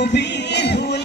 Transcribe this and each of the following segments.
ডুবি ভুল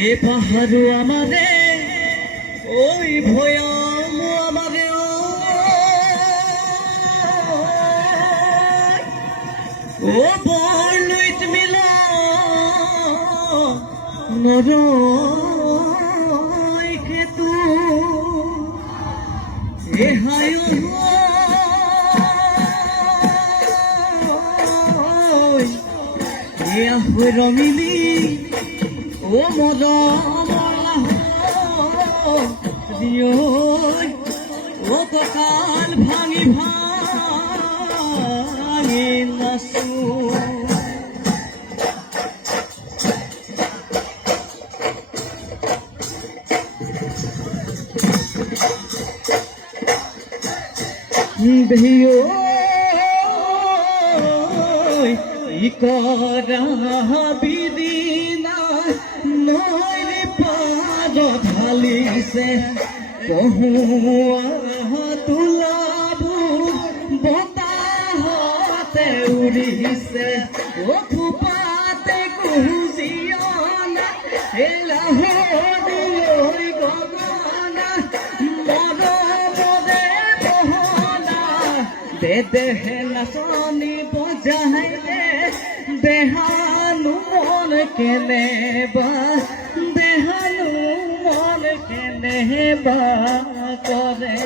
এ পাহাড় আমাদের ওই ভয়াম আমাদের ও বর্ণিত মিল নর খেতু এ হায় রমিলি ও দিও ও ককাল ভাঙি ভাঙি নাসু দিও করা বিদিনা নয় পার ঢালিছে কহুয়া তুলাবু বতাহতে উড়িছে ও ফুপাতে কুজিয়না এলাহৈ গগনা মৰমৰে বহনা দেহে নাচনি বজাই দেহানু মন কেনে বা দেহানু মন কেনে বা করে